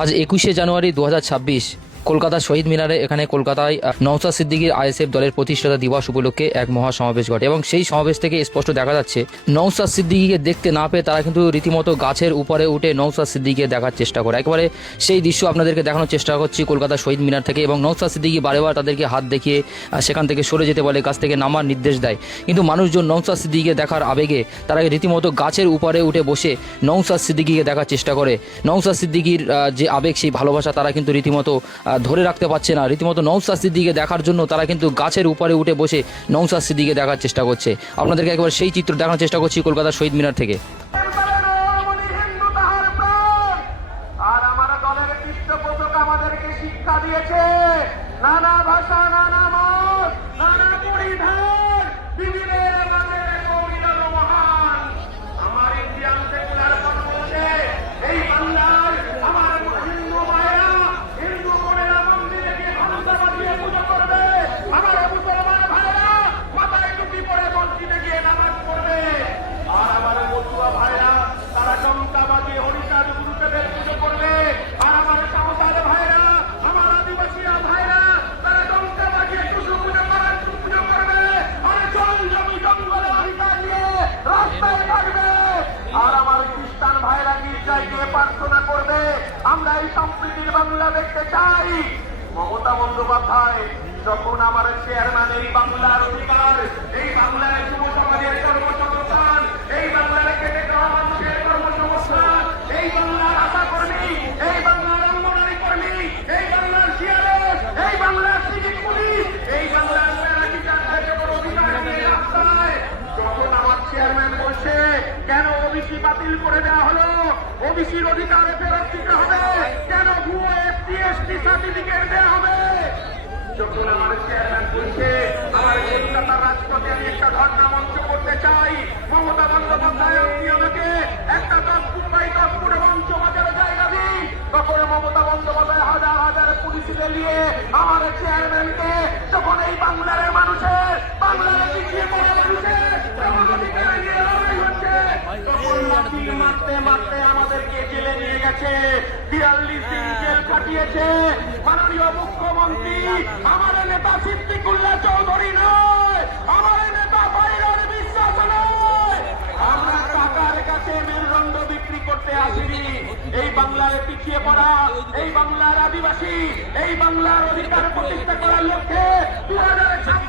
আজ 21শে জানুয়ারি 2026 কলকাতার শহীদ মিনারে এখানে কলকাতায় নওশাদ সিদ্দিকীর আইএসএফ দলের প্রতিষ্ঠাতা দিবস উপলক্ষে এক মহা সমাবেশ ঘটে এবং সেই সমাবেশ থেকে স্পষ্ট দেখা যাচ্ছে নওশাদ সিদ্দিকীকে দেখতে না পেয়ে তারা কিন্তু রীতিমতো গাছের উপরে উঠে নওশাদ সিদ্দিকীকে দেখার চেষ্টা করে। একেবারে সেই দৃশ্য আপনাদেরকে দেখানোর চেষ্টা করছি কলকাতার শহীদ মিনার থেকে। এবং নওশাদ সিদ্দিকী বারেবার তাদেরকে হাত দেখিয়ে সেখান থেকে সরে যেতে বলে, গাছ থেকে নামার নির্দেশ দেয়, কিন্তু মানুষজন নওশাদ সিদ্দিকীকে দেখার আবেগে তারা রীতিমতো গাছের উপরে উঠে বসে নওশাদ সিদ্দিকীকে দেখার চেষ্টা করে। নওশাদ সিদ্দিকীর যে আবেগ, সেই ভালোবাসা তারা কিন্তু রীতিমতো ধরে রাখতে পারছে না। রীতিমতো নওশাদ সিদ্দিকীকে দেখার জন্য তারা কিন্তু গাছের উপরে উঠে বসে নওশাদ সিদ্দিকীকে দেখার চেষ্টা করছে। আপনাদেরকে একবার সেই চিত্র দেখানোর চেষ্টা করছি কলকাতার শহীদ মিনার থেকে। আমাদেরকে শিক্ষা দিয়েছে নানা ভাষা, নানা মত, নানা পরিধান, বিবিধের মাঝে কবিতা মহান। আমার ইন্ডিয়ান সেকুলার কথা বলছে, এই বাংলার আমার হিন্দু মায়েরা, হিন্দু বোনেরা মন্দিরে গিয়ে ঘণ্টা বাজিয়ে পুজো করবে, আমার মুসলমান ভাইরা মাথায় টুপি পরে মসজিদে গিয়ে নামাজ পড়বে, আর আমার মতুয়া ভাইরা তারা ঘণ্টা বাজিয়ে হরিচাঁদ গুরুদেবের পুজো করবে, আর আমার সাঁওতাল ভাইরা, আমার আদিবাসীরা ভাইরা তারা ঘণ্টা বাজিয়ে টুসু পুজো করার পুজো করবে, আর জমি জঙ্গলে অধিকার নিয়ে রাস্তায় থাকবে, আর আমার খ্রিস্টান ভাইরা গির্জায় গিয়ে প্রার্থনা করবে। আমরা এই সম্প্রীতির বাংলা দেখতে চাই। মমতা বন্দ্যোপাধ্যায় যখন আমার চেয়ারম্যান, এই বাংলার অধিকার, এই বাংলার যুব সমাজের কর্মসংস্থান, এই বাংলার খেটে খাওয়া মানুষের কর্মসংস্থান, এই বাংলার আশা কর্মী, এই বাংলার অঙ্গনারী কর্মী, এই বাংলার সিআরএস, এই বাংলার সিভিক পুলিশ, এই বাংলার অধিকার নিয়ে রাস্তায় যখন আমার চেয়ারম্যান বলছে কেন ওবিসি বাতিল করে দেওয়া হলো, ওবিসির অধিকারে ফেরত দিতে হবে, কেন ভুয়ো এসটি এসটি সার্টিফিকেট দেওয়া হবে, যখন আমার চেয়ারম্যান বলছে আমার কলকাতার রাজপথে আমি একটা ধর্ণা মঞ্চ করতে চাই, মমতা বন্দ্যোপাধ্যায় আপনি আমাকে একটা 10 ফুট বাই 10 ফুট মঞ্চ বাজারে জায়গা দিন, তখন মমতা বন্দ্যোপাধ্যায় হাজার হাজার পুলিশদের নিয়ে আমার চেয়ারম্যানকে যখন এই বাংলার মানুষের, বাংলার পিছিয়ে পড়া মানুষের অধিকার নিয়ে লড়াই হচ্ছে, তখন লাঠি মারতে মারতে আমাদেরকে জেলে নিয়ে গেছে, 42 দিন জেল কাটিয়েছে মাননীয় মুখ্যমন্ত্রী। আমার নেতা সিদ্দিকুল্লাহ চৌধুরী নয়, আমার নেতা বাইরের বিশ্বাস নয়, আমরা টাকার কাছে মেরুদণ্ড বিক্রি করতে আসিনি। এই বাংলার পিছিয়ে পড়া, এই বাংলার আদিবাসী, এই বাংলার অধিকার প্রতিষ্ঠা করার লক্ষ্যে 2026